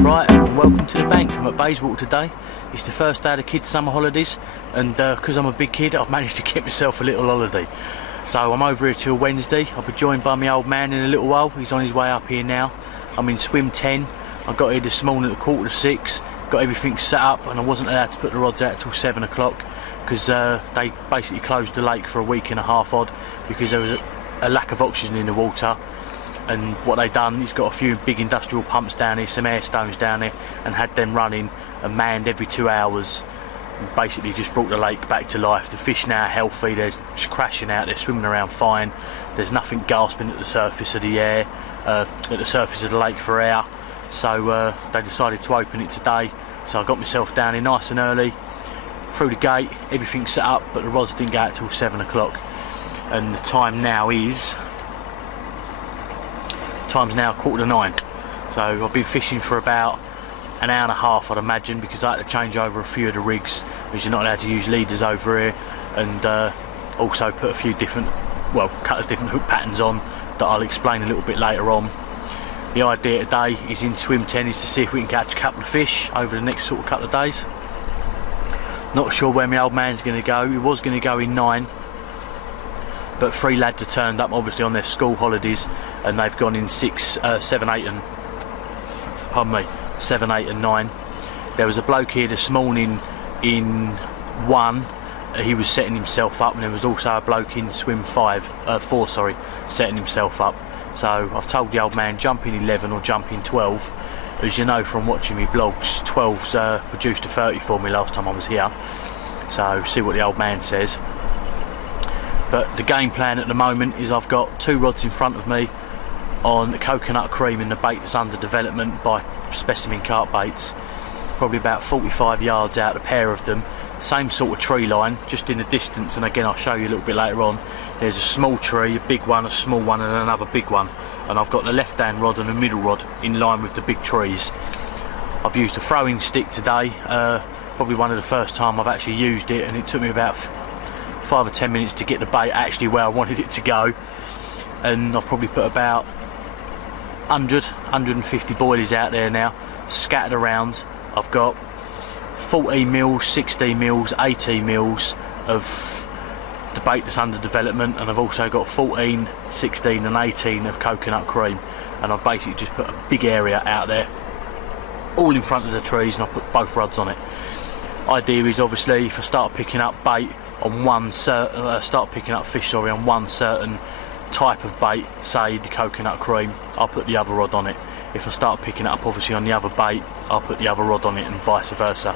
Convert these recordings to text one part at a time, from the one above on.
Right, and welcome to the bank. I'm at Bayeswater today. It's the first day of the kids' summer holidays, and because I'm a big kid, I've managed to get myself a little holiday. So I'm over here till Wednesday. I'll be joined by my old man in a little while. He's on his way up here now. I'm in swim 10. I got here this morning at 5:45. Got everything set up, and I wasn't allowed to put the rods out till 7 o'clock because they basically closed the lake for a week and a half odd because there was a lack of oxygen in the water. And what they done is got a few big industrial pumps down here, some air stones down here, and had them running and manned every 2 hours. And basically just brought the lake back to life. The fish now are healthy, they're just crashing out, they're swimming around fine. There's nothing gasping at the surface of the air, at the surface of the lake for air. So they decided to open it today. So I got myself down here nice and early, through the gate, everything's set up, but the rods didn't go out till 7 o'clock. And the time now is now 8:45, so I've been fishing for about an hour and a half, I'd imagine, because I had to change over a few of the rigs because you're not allowed to use leaders over here, and also put a few different, well, couple of different hook patterns on that I'll explain a little bit later on. The idea today is in swim 10 is to see if we can catch a couple of fish over the next sort of couple of days. Not sure where my old man's going to go. He was going to go in 9. But 3 lads have turned up, obviously on their school holidays, and they've gone in 6, 7, 8 and 9. There was a bloke here this morning in 1. He was setting himself up, and there was also a bloke in swim 4, setting himself up. So I've told the old man jump in 11 or jump in 12. As you know from watching me blogs, 12's produced a 30 for me last time I was here. So see what the old man says. But the game plan at the moment is I've got 2 rods in front of me on the coconut cream and the bait that's under development by Specimen Carp baits. Probably about 45 yards out, a pair of them. Same sort of tree line, just in the distance, and again I'll show you a little bit later on. There's a small tree, a big one, a small one and another big one. And I've got the left hand rod and the middle rod in line with the big trees. I've used a throwing stick today, probably one of the first time I've actually used it, and it took me about 5 or 10 minutes to get the bait actually where I wanted it to go. And I've probably put about 150 boilies out there now, scattered around. I've got 14 mils, 16 mils, 18 mils of the bait that's under development, and I've also got 14, 16 and 18 of coconut cream, and I've basically just put a big area out there all in front of the trees, and I've put both rods on it. Idea is obviously if I start picking up bait on one certain, fish on one certain type of bait, say the coconut cream, I'll put the other rod on it. If I start picking it up obviously on the other bait, I'll put the other rod on it, and vice versa.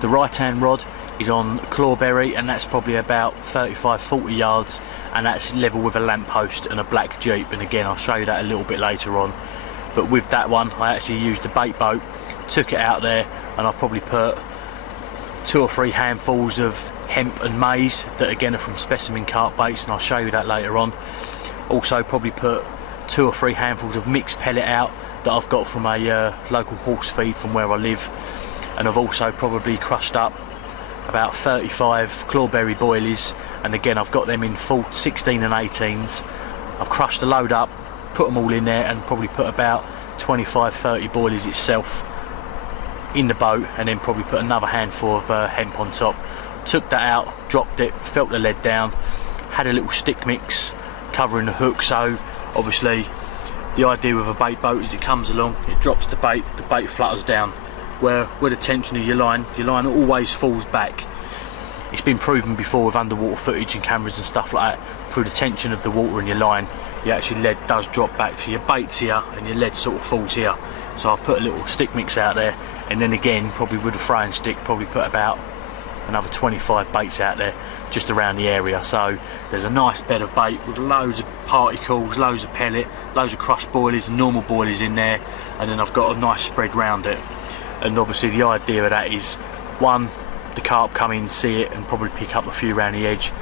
The right hand rod is on clawberry, and that's probably about 35-40 yards, and that's level with a lamppost and a black Jeep, and again I'll show you that a little bit later on. But with that one I actually used a bait boat, took it out there, and I'll probably put 2 or 3 handfuls of hemp and maize that again are from Specimen Carp baits, and I'll show you that later on. Also probably put 2 or 3 handfuls of mixed pellet out that I've got from a local horse feed from where I live, and I've also probably crushed up about 35 clawberry boilies, and again I've got them in full 16 and 18s. I've crushed the load up, put them all in there, and probably put about 25-30 boilies itself in the boat, and then probably put another handful of hemp on top. Took that out, dropped it, felt the lead down, had a little stick mix covering the hook. So obviously the idea with a bait boat is it comes along, it drops the bait flutters down. Where the tension of your line always falls back. It's been proven before with underwater footage and cameras and stuff like that. Through the tension of the water in your line, your actually lead does drop back, so your bait's here and your lead sort of falls here. So I've put a little stick mix out there, and then again probably with a throwing stick probably put about another 25 baits out there just around the area. So there's a nice bed of bait with loads of particles, loads of pellet, loads of crushed boilies and normal boilies in there, and then I've got a nice spread round it. And obviously the idea of that is, one, the carp come in, see it, and probably pick up a few around the edge.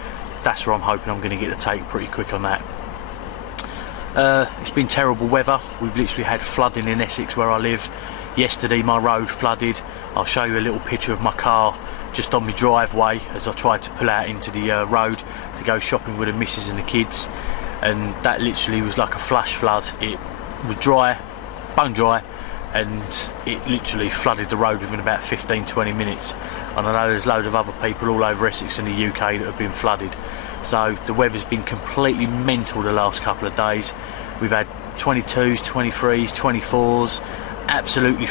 That's where I'm hoping I'm going to get the take pretty quick on that. It's been terrible weather. We've literally had flooding in Essex where I live. Yesterday my road flooded. I'll show you a little picture of my car just on my driveway as I tried to pull out into the road to go shopping with the missus and the kids, and that literally was like a flash flood. It was dry, bone dry, and it literally flooded the road within about 15-20 minutes. And I know there's loads of other people all over Essex and the UK that have been flooded. So the weather's been completely mental the last couple of days. We've had 22s, 23s, 24s, absolutely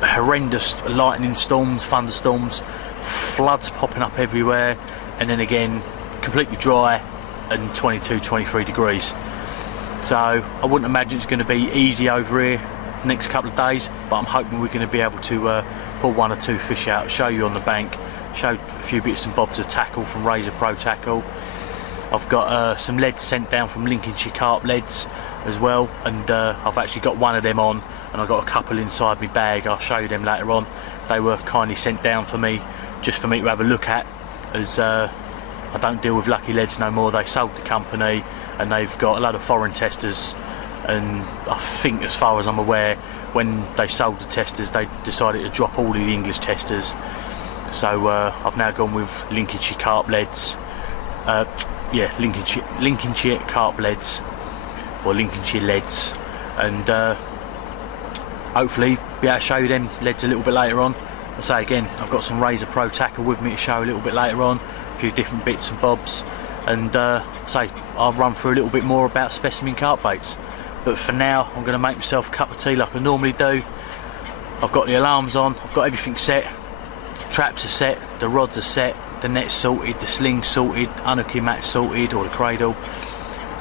horrendous lightning storms, thunderstorms, floods popping up everywhere, and then again completely dry and 22, 23 degrees. So I wouldn't imagine it's going to be easy over here the next couple of days, but I'm hoping we're going to be able to pull 1 or 2 fish out, show you on the bank, show a few bits and bobs of tackle from Razor Pro Tackle. I've got some leads sent down from Lincolnshire Carp leads as well, and I've actually got one of them on, and I've got a couple inside my bag. I'll show you them later on. They were kindly sent down for me, just for me to have a look at, as I don't deal with Lucky Leads no more. They sold the company and they've got a lot of foreign testers, and I think, as far as I'm aware, when they sold the testers they decided to drop all of the English testers. So I've now gone with Lincolnshire Carp leads. Yeah, Lincolnshire Carp leads, or Lincolnshire leads, and hopefully be able to show you them leads a little bit later on. I say again, I've got some Razor Pro Tackle with me to show a little bit later on, a few different bits and bobs, and say I'll run through a little bit more about specimen carp baits. But for now, I'm going to make myself a cup of tea like I normally do. I've got the alarms on, I've got everything set, the traps are set, the rods are set, the net's sorted, the sling's sorted, unhooking mat's sorted, or the cradle,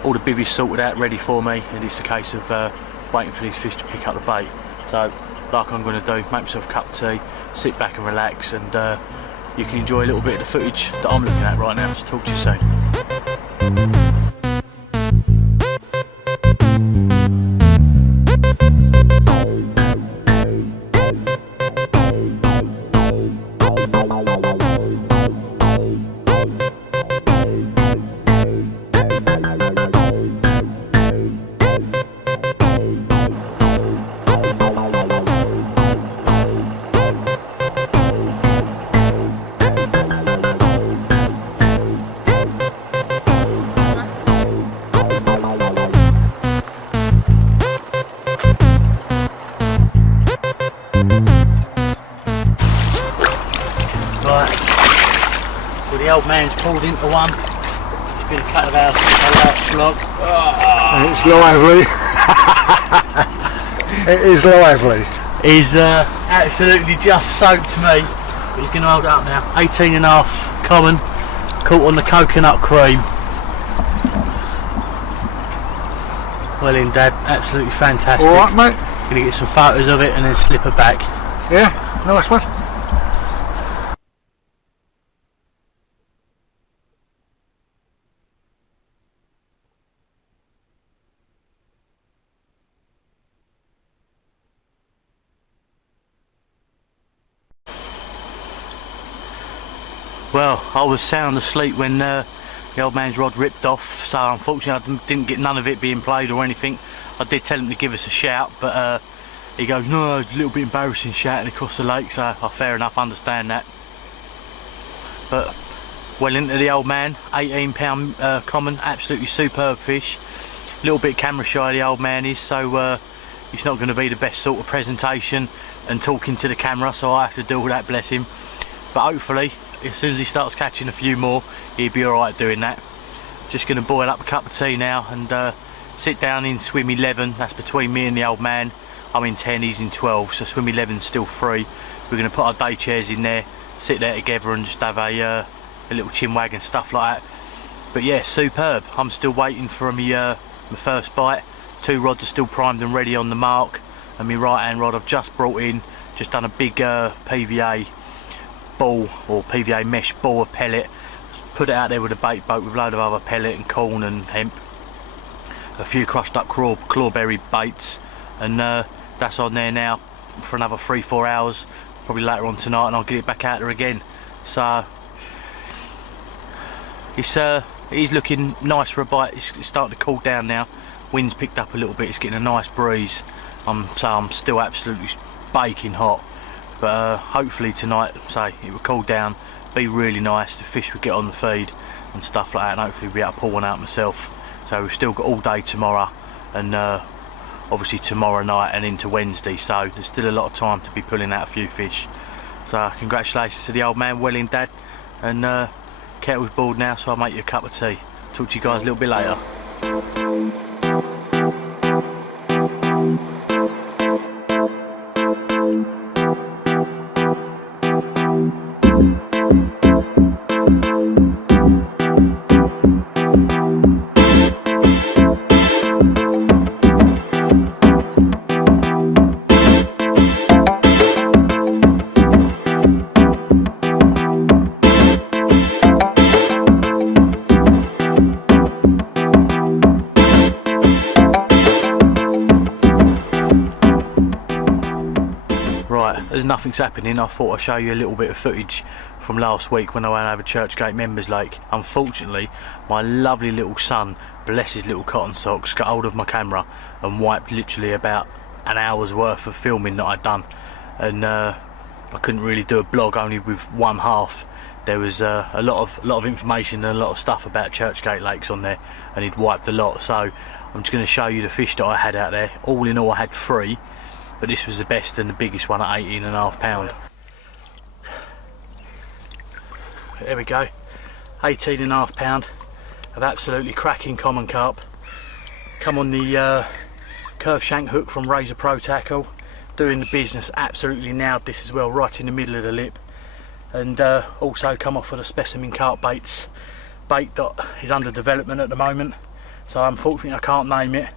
all the bivvies sorted out, ready for me, and it's a case of waiting for these fish to pick up the bait. So, like I'm going to do, make myself a cup of tea, sit back and relax, and you can enjoy a little bit of the footage that I'm looking at right now. So talk to you soon. The old man's pulled into one. It's been a couple of hours since I last vlog. Oh. It's lively. It is lively. He's absolutely just soaked me. He's going to hold it up now. 18.5 common, caught on the coconut cream. Well in, Dad, absolutely fantastic. Alright, mate. Going to get some photos of it and then slip her back. Yeah, nice one. Well, I was sound asleep when the old man's rod ripped off, so unfortunately I didn't get none of it being played or anything. I did tell him to give us a shout, but he goes, no, it's a little bit embarrassing shouting across the lake, so fair enough, understand that. But well into the old man, 18 £, common, absolutely superb fish. A little bit camera shy the old man is, so it's not going to be the best sort of presentation and talking to the camera, so I have to do all that, bless him. But hopefully, as soon as he starts catching a few more, he'll be alright doing that. Just going to boil up a cup of tea now and sit down in swim 11. That's between me and the old man. I'm in 10, he's in 12, so swim 11's still free. We're going to put our day chairs in there, sit there together and just have a little chinwag and stuff like that. But yeah, superb. I'm still waiting for my first bite. 2 rods are still primed and ready on the mark, and my right hand rod I've just brought in, just done a big PVA ball, or PVA mesh ball of pellet, put it out there with a bait boat with a load of other pellet and corn and hemp, a few crushed up clawberry baits, and that's on there now for another 3-4 hours, probably later on tonight, and I'll get it back out there again. So it's looking nice for a bite. It's starting to cool down now, wind's picked up a little bit, it's getting a nice breeze. So I'm still absolutely baking hot. But hopefully tonight, say, it will cool down, be really nice, the fish will get on the feed and stuff like that, and hopefully be able to pull one out myself. So we've still got all day tomorrow, and obviously tomorrow night and into Wednesday, so there's still a lot of time to be pulling out a few fish. So congratulations to the old man, well in dad, and kettle's boiled now, so I'll make you a cup of tea. Talk to you guys a little bit later. As nothing's happening, I thought I'd show you a little bit of footage from last week when I went over Churchgate Members Lake. Unfortunately, my lovely little son, bless his little cotton socks, got hold of my camera and wiped literally about an hour's worth of filming that I'd done, and I couldn't really do a blog only with one half. There was a lot of information and a lot of stuff about Churchgate Lakes on there, and he'd wiped a lot. So I'm just going to show you the fish that I had out there. All in all, I had 3. But this was the best and the biggest one at 18.5 pound. There we go, 18.5 pound of absolutely cracking common carp. Come on the curved shank hook from Razor Pro Tackle, doing the business. Absolutely nailed this as well, right in the middle of the lip. And also come off of the specimen carp bait that is under development at the moment, so unfortunately I can't name it.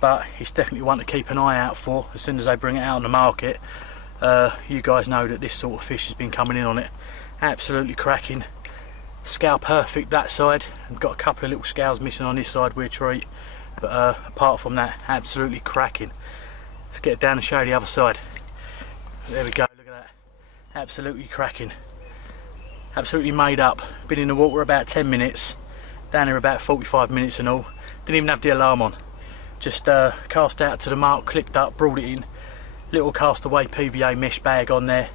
But it's definitely one to keep an eye out for as soon as they bring it out on the market. You guys know that this sort of fish has been coming in on it. Absolutely cracking. Scale perfect that side, and got a couple of little scales missing on this side, we're a treat. But apart from that, absolutely cracking. Let's get it down and show you the other side. There we go, look at that. Absolutely cracking. Absolutely made up. Been in the water about 10 minutes. Down here about 45 minutes and all. Didn't even have the alarm on. Just cast out to the mark, clicked up, brought it in, little castaway PVA mesh bag on there,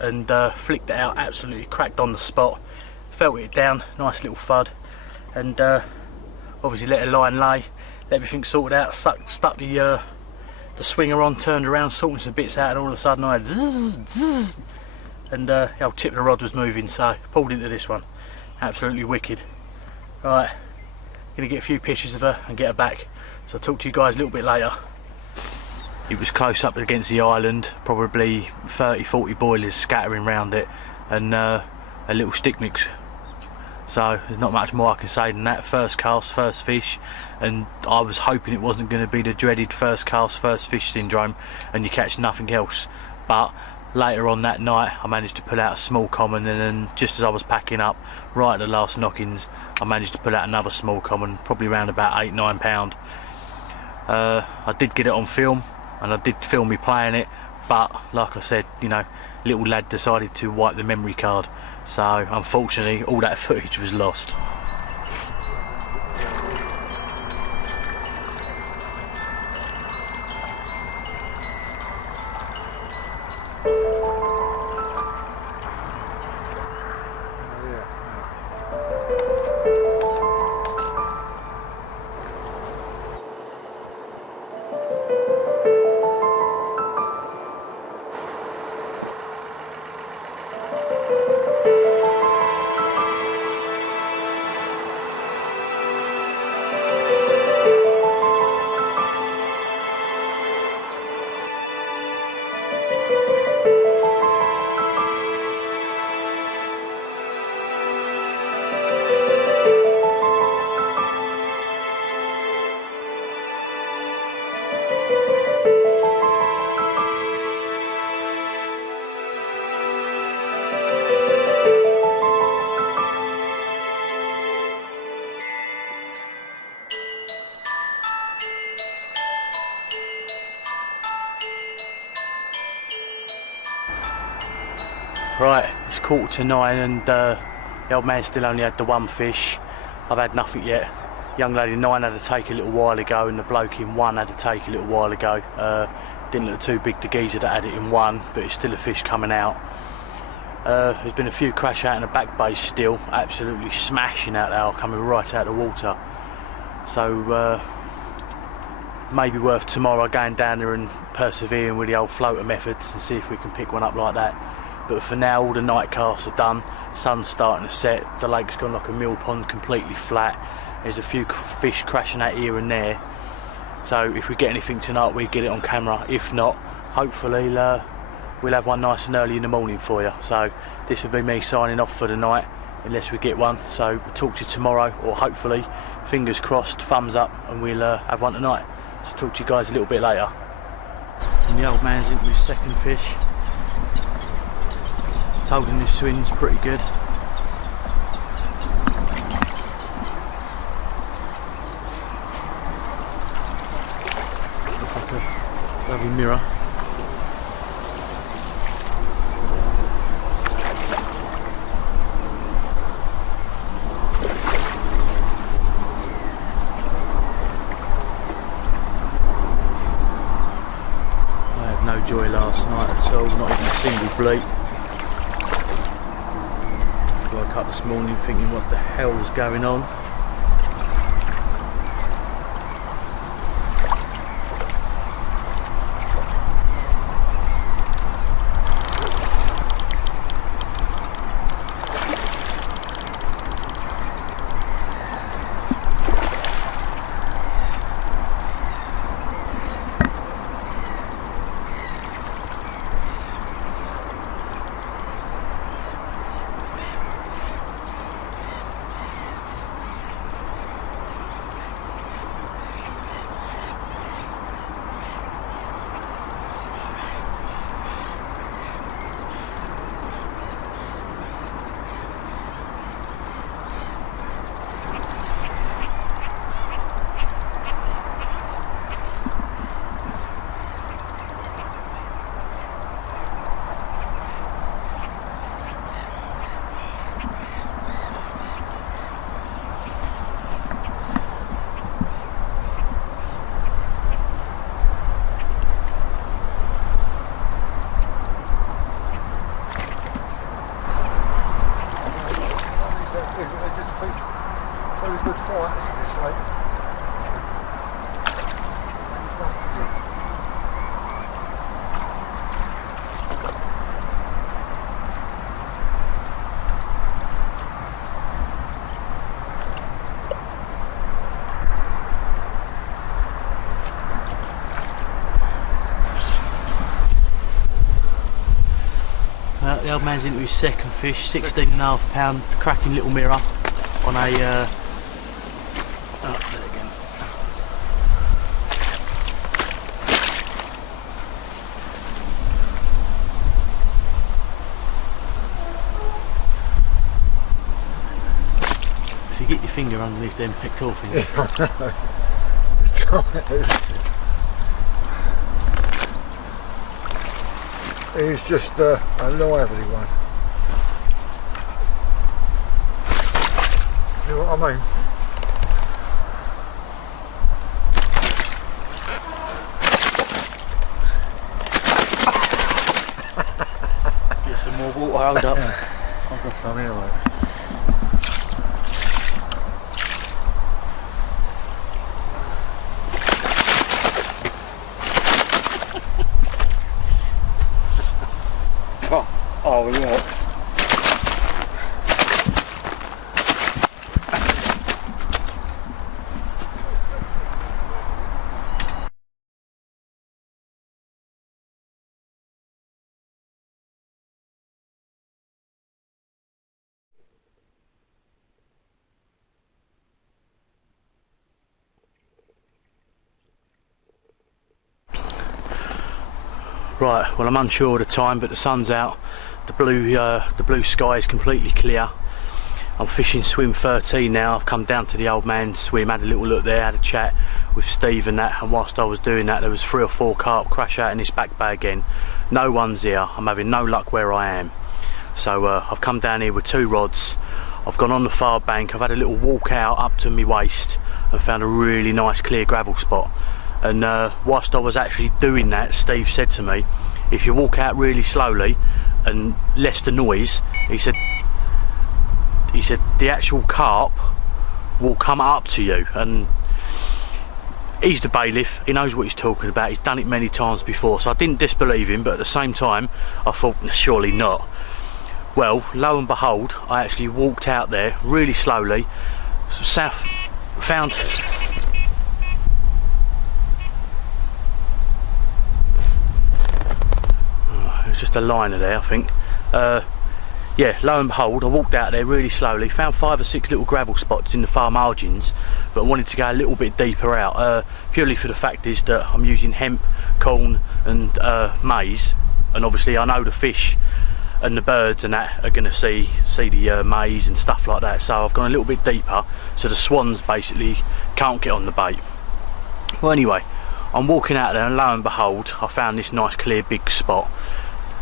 and flicked it out. Absolutely cracked on the spot. Felt it down, nice little thud, and obviously let the line lay, let everything sorted out, stuck the swinger on, turned around, sorting some bits out, and all of a sudden I had zzz, zzz, and the old tip of the rod was moving, so pulled into this one. Absolutely wicked. Right, gonna get a few pictures of her and get her back. So I'll talk to you guys a little bit later. It was close up against the island, probably 30-40 boilers scattering around it, and a little stick mix. So there's not much more I can say than that. First cast, first fish, and I was hoping it wasn't going to be the dreaded first cast, first fish syndrome and you catch nothing else. But later on that night I managed to pull out a small common, and then just as I was packing up, right at the last knockings, I managed to pull out another small common, probably around about 8-9 pound. I did get it on film, and I did film me playing it, but like I said, you know, little lad decided to wipe the memory card, so unfortunately all that footage was lost. Right, it's 9:15 and the old man still only had the one fish. I've had nothing yet. Young lady 9 had a take a little while ago, and the bloke in 1 had a take a little while ago. Didn't look too big, the geezer that had it in 1, but it's still a fish coming out. There's been a few crash out in the back base still, absolutely smashing out there, coming right out of the water. So maybe worth tomorrow going down there and persevering with the old floater methods and see if we can pick one up like that. But for now, all the night casts are done, sun's starting to set, the lake's gone like a mill pond, completely flat. There's a few fish crashing out here and there, so if we get anything tonight we get it on camera. If not, hopefully we'll have one nice and early in the morning for you. So this will be me signing off for the night, unless we get one. So we'll talk to you tomorrow, or hopefully, fingers crossed, thumbs up, and we'll have one tonight. So talk to you guys a little bit later. And the old man's into his second fish. Told him this swing's pretty good. Looks like a lovely mirror. I had no joy last night at all, not even a single bleat. Woke up this morning thinking what the hell was going on. Very good fighters in this lake. The old man's into his second fish, 16.5 pound cracking little mirror on a there again. If you get your finger underneath them pectoral fingers. He's just a lively one. You know what I mean? Get some more water, hold up. Yeah. I've got some here, mate. Oh, yeah. Right, well I'm unsure of the time, but the sun's out. The blue sky is completely clear. I'm fishing swim 13 now. I've come down to the old man's swim, had a little look there, had a chat with Steve and that, and whilst I was doing that there was 3 or 4 carp crash out in this back bay again. No one's here, I'm having no luck where I am. So I've come down here with 2 rods. I've gone on the far bank, I've had a little walk out up to my waist and found a really nice clear gravel spot. And whilst I was actually doing that, Steve said to me, if you walk out really slowly and less the noise, he said the actual carp will come up to you. And He's the bailiff, he knows what he's talking about, he's done it many times before, so I didn't disbelieve him, but at the same time I thought surely not. Well, lo and behold, I actually walked out there really slowly, found it's just a liner there, I think. Yeah, lo and behold, I walked out there really slowly, found 5 or 6 little gravel spots in the far margins, but wanted to go a little bit deeper out, purely for the fact is that I'm using hemp, corn and maize, and obviously I know the fish and the birds and that are going to see the maize and stuff like that, so I've gone a little bit deeper so the swans basically can't get on the bait. Well, anyway, I'm walking out there and lo and behold I found this nice clear big spot.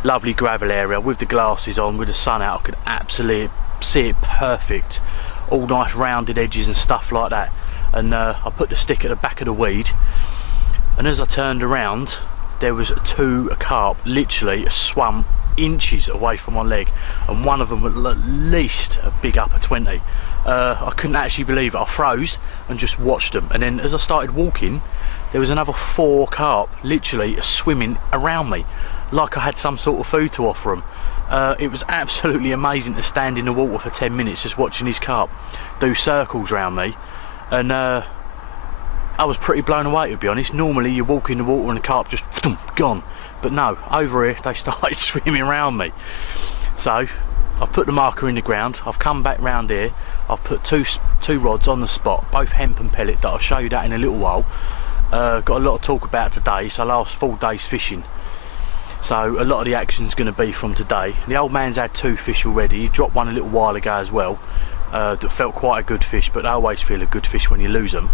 Lovely gravel area with the glasses on, with the sun out, I could absolutely see it perfect. All nice rounded edges and stuff like that. And I put the stick at the back of the weed, and as I turned around there was 2 carp literally swum inches away from my leg, and one of them was at least a big upper 20. I couldn't actually believe it. I froze and just watched them, and then as I started walking there was another 4 carp literally swimming around me like I had some sort of food to offer them. It was absolutely amazing to stand in the water for 10 minutes just watching these carp do circles around me, and I was pretty blown away, to be honest. Normally you walk in the water and the carp just gone, but no, over here they started swimming around me. So I've put the marker in the ground, I've come back round here, I've put two rods on the spot, both hemp and pellet, that I'll show you that in a little while. Got a lot to talk about today, so last full day's fishing. So a lot of the action's going to be from today. The old man's had 2 fish already. He dropped one a little while ago as well, that felt quite a good fish, but they always feel a good fish when you lose them.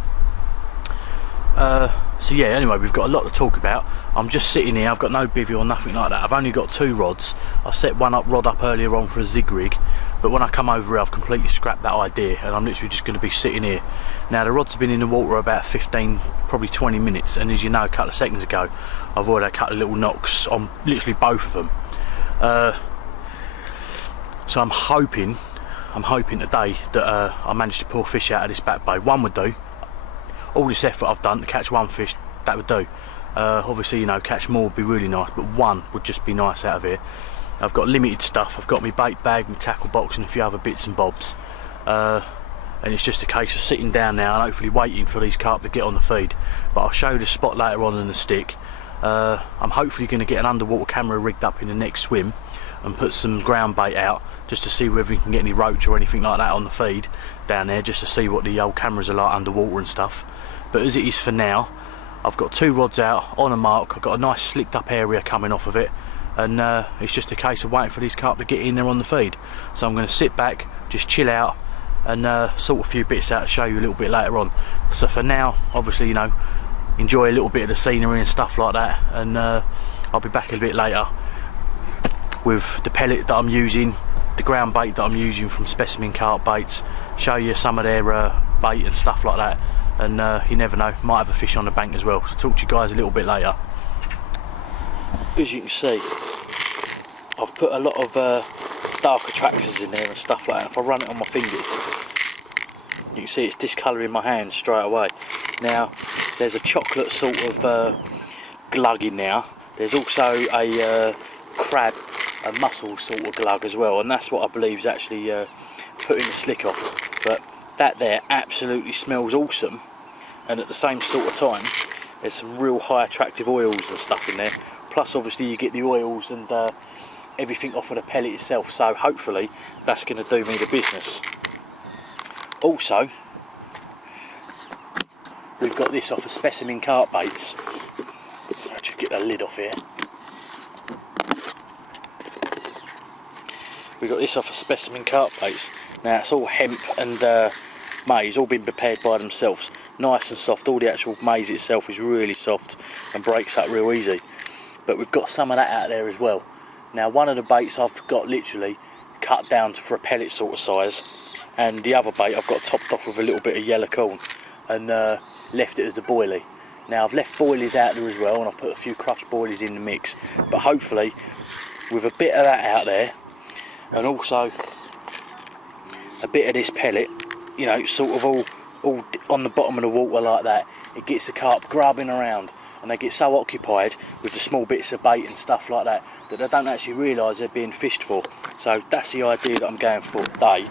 So yeah, anyway, we've got a lot to talk about. I'm just sitting here, I've got no bivvy or nothing like that. I've only got 2 rods. I set one rod up earlier on for a zig rig, but when I come over here I've completely scrapped that idea, and I'm literally just going to be sitting here. Now the rods have been in the water about 15, probably 20 minutes, and as you know, a couple of seconds ago I've already had a couple of little knocks on literally both of them. So I'm hoping today that I manage to pull fish out of this back bay. One would do. All this effort I've done to catch 1 fish, that would do. Obviously, you know, catch more would be really nice, but 1 would just be nice out of here. I've got limited stuff. I've got my bait bag, my tackle box and a few other bits and bobs, and it's just a case of sitting down now and hopefully waiting for these carp to get on the feed. But I'll show you the spot later on in the stick. I'm hopefully going to get an underwater camera rigged up in the next swim and put some ground bait out just to see whether we can get any roach or anything like that on the feed down there, just to see what the old cameras are like underwater and stuff. But as it is for now, I've got 2 rods out on a mark. I've got a nice slicked up area coming off of it, and it's just a case of waiting for these carp to get in there on the feed. So I'm going to sit back, just chill out, and sort a few bits out to show you a little bit later on. So for now, obviously, you know, enjoy a little bit of the scenery and stuff like that, and I'll be back a bit later with the pellet that I'm using, the ground bait that I'm using from Specimen Carp Baits, show you some of their bait and stuff like that, and you never know, might have a fish on the bank as well. So talk to you guys a little bit later. As you can see, I've put a lot of dark attractors in there and stuff like that. If I run it on my fingers, you can see it's discolouring my hands straight away. Now there's a chocolate sort of glug in there. There's also a crab, a mussel sort of glug as well, and that's what I believe is actually putting the slick off. But that there absolutely smells awesome, and at the same sort of time there's some real high attractive oils and stuff in there. Plus obviously you get the oils and everything off of the pellet itself, so hopefully that's going to do me the business. Also, we've got this off of Specimen Carp Baits. I'll just get the lid off here. We've got this off of Specimen Carp Baits. Now it's all hemp and maize, all been prepared by themselves. Nice and soft. All the actual maize itself is really soft and breaks up real easy. But we've got some of that out there as well. Now one of the baits I've got literally cut down for a pellet sort of size, and the other bait I've got topped off with a little bit of yellow corn and left it as the boilie. Now I've left boilies out there as well, and I've put a few crushed boilies in the mix, but hopefully with a bit of that out there and also a bit of this pellet, you know, sort of all all on the bottom of the water like that, it gets the carp grubbing around, and they get so occupied with the small bits of bait and stuff like that that they don't actually realise they're being fished for. So that's the idea that I'm going for today.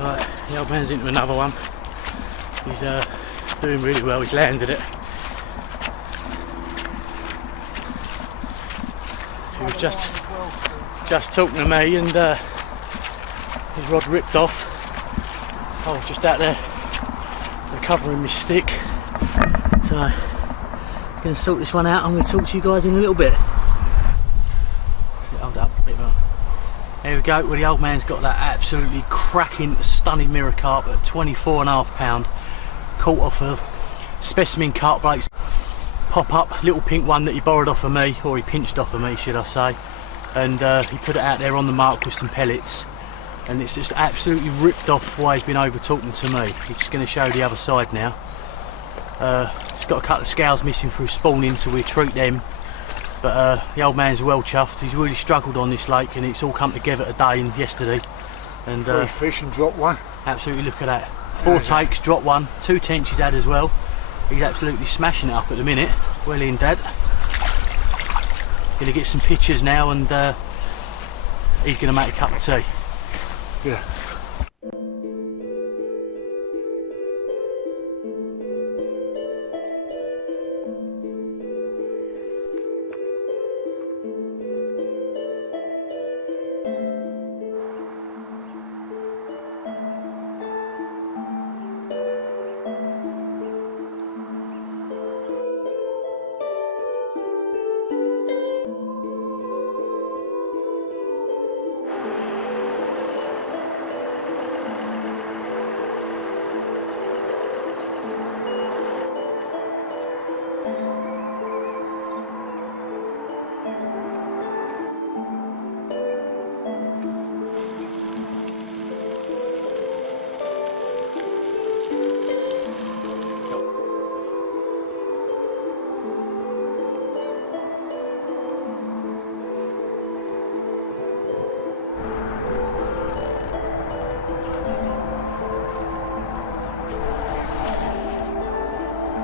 Right, the old man's into another one. He's doing really well, he's landed it. He was just talking to me, and his rod ripped off. I was just out there recovering my stick. So I'm going to sort this one out. I'm going to talk to you guys in a little bit. Hold it up a bit more. There we go, well, the old man's got that absolutely cracking, stunning mirror carp at 24.5 pound, caught off of specimen carp blokes. Pop up, little pink one that he borrowed off of me, or he pinched off of me should I say, and he put it out there on the mark with some pellets, and it's just absolutely ripped off while he's been over talking to me. He's just going to show the other side now. It's got a couple of scales missing through spawning, so we'll treat them. But the old man's well chuffed. He's really struggled on this lake, and it's all come together today and yesterday. And 3 fish and drop one. Absolutely, look at that. 4 takes, drop 1, 2 tench he's had as well. He's absolutely smashing it up at the minute. Well in, Dad. Gonna get some pictures now, and he's gonna make a cup of tea. Yeah.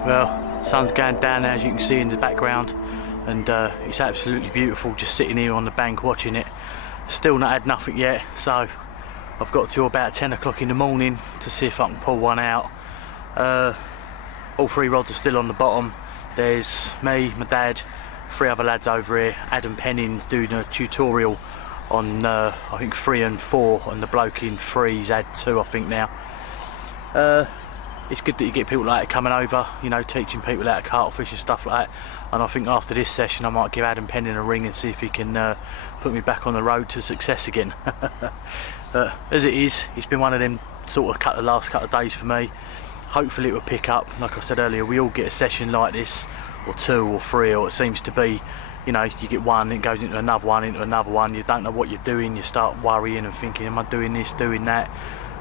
Well, sun's going down now, as you can see in the background, and it's absolutely beautiful just sitting here on the bank watching it. Still not had nothing yet, so I've got till about 10 o'clock in the morning to see if I can pull one out. All 3 rods are still on the bottom. There's me, my dad, 3 other lads over here. Adam Penning's doing a tutorial on I think 3 and 4, and the bloke in 3's had 2 I think now. It's good that you get people like that coming over, you know, teaching people how to carp fish and stuff like that. And I think after this session I might give Adam Penning a ring and see if he can put me back on the road to success again. But as it is, it's been one of them sort of last couple of days for me. Hopefully it will pick up. Like I said earlier, we all get a session like this, or 2 or 3, or it seems to be, you know, you get one, it goes into another one, you don't know what you're doing, you start worrying and thinking, am I doing this, doing that?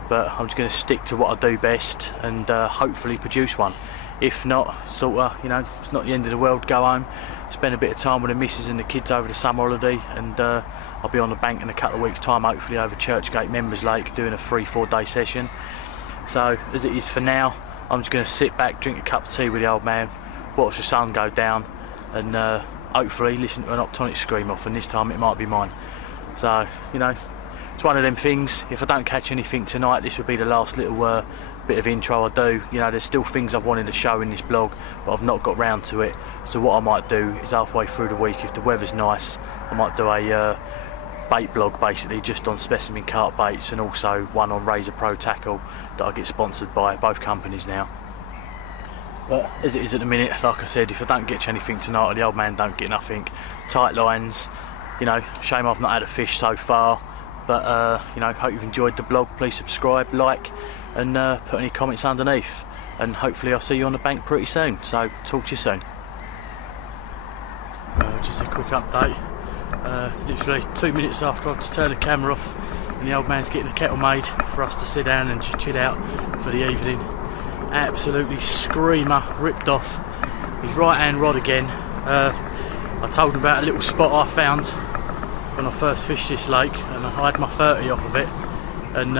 But I'm just going to stick to what I do best, and hopefully produce one. If not, sort of, you know, it's not the end of the world. Go home, spend a bit of time with the missus and the kids over the summer holiday, and I'll be on the bank in a couple of weeks' time, hopefully over Churchgate Members Lake, doing a 3-4 day session. So as it is for now, I'm just going to sit back, drink a cup of tea with the old man, watch the sun go down, and hopefully listen to an optonic scream off, and this time it might be mine. So, you know, it's one of them things. If I don't catch anything tonight, this will be the last little bit of intro I do. You know, there's still things I've wanted to show in this blog, but I've not got round to it. So what I might do is halfway through the week, if the weather's nice, I might do a bait blog basically just on specimen carp baits, and also one on Razor Pro tackle that I get sponsored by both companies now. But as it is at the minute, like I said, if I don't catch anything tonight, or the old man don't get nothing, tight lines, you know, shame I've not had a fish so far. But you know, hope you've enjoyed the blog. Please subscribe, like, and put any comments underneath, and hopefully I'll see you on the bank pretty soon. So talk to you soon. Just a quick update. Literally 2 minutes after I've just turned the camera off and the old man's getting the kettle made for us to sit down and just chill out for the evening. Absolutely screamer, ripped off. His right hand rod again. I told him about a little spot I found when I first fished this lake, and I had my 30 off of it, and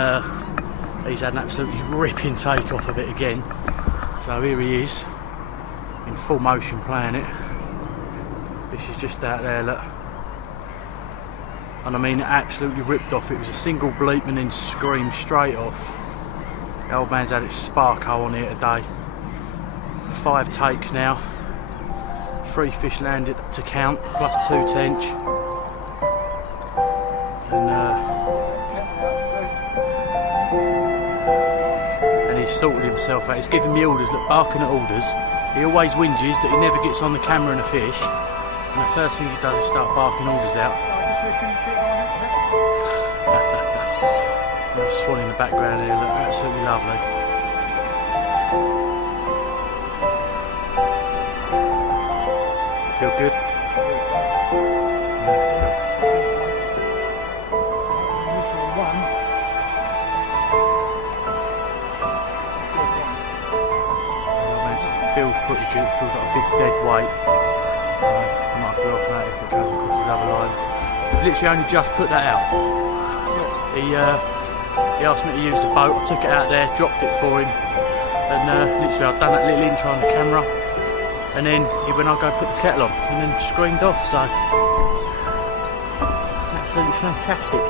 he's had an absolutely ripping take off of it again. So here he is in full motion playing it. This is just out there, look. And I mean, it absolutely ripped off. It was a single bleep and then screamed straight off. The old man's had its sparko on here today. 5 takes now. 3 fish landed to count, plus 2 tench. And he's sorted himself out. He's giving me orders, look, barking at orders. He always whinges that he never gets on the camera and a fish. And the first thing he does is start barking orders out. There's a swan in the background here, look, absolutely lovely. Does it feel good? Feels pretty good, it feels like a big dead weight, so I might have to help him out if it goes across his other lines. We've literally only just put that out. He asked me to use the boat, I took it out there, dropped it for him, and literally I'd done that little intro on the camera, and then he went, I'll go put the kettle on, and then screamed off, so absolutely fantastic.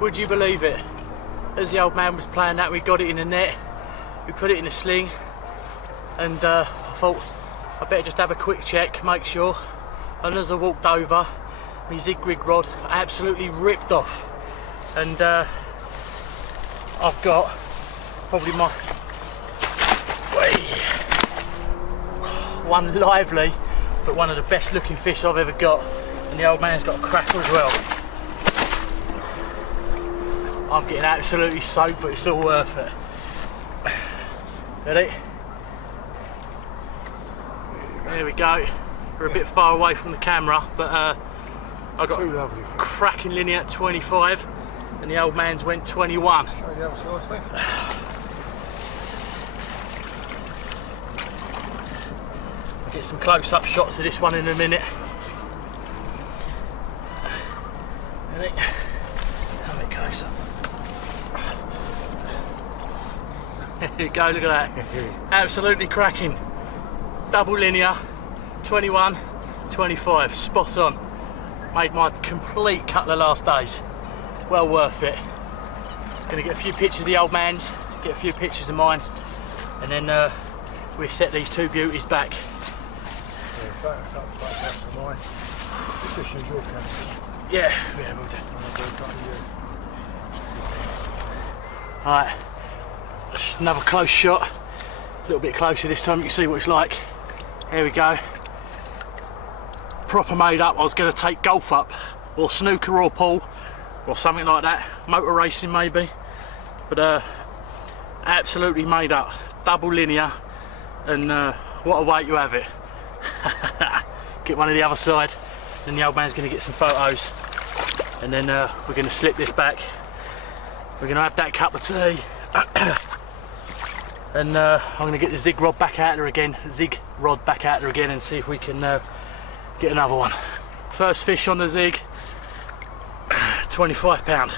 Would you believe it? As the old man was playing that, we got it in the net, we put it in a sling, and I thought I better just have a quick check, make sure. And as I walked over, my zig rig rod absolutely ripped off, and I've got probably my one lively, but one of the best looking fish I've ever got, and the old man's got a cracker as well. I'm getting absolutely soaked, but it's all worth it. Ready? There we go. We're a bit far away from the camera, but I got a cracking linear at 25, and the old man's went 21. Show the other side, Steve. Get some close-up shots of this one in a minute. Ready? A bit closer. There you go, look at that. Absolutely cracking. Double linear, 21, 25, spot on. Made my complete couple of last days. Well worth it. Gonna get a few pictures of the old man's, get a few pictures of mine, and then we set these two beauties back. Yeah, we'll do. Alright, another close shot. A little bit closer this time, you can see what it's like. There we go. Proper made up. I was going to take golf up, or snooker or pool, or something like that. Motor racing maybe. But absolutely made up. Double linear, and what a way to have it. Get one on the other side, then the old man's going to get some photos, and then we're going to slip this back. We're going to have that cup of tea. And I'm going to get the zig rod back out there again, and see if we can get another one. First fish on the zig, £25.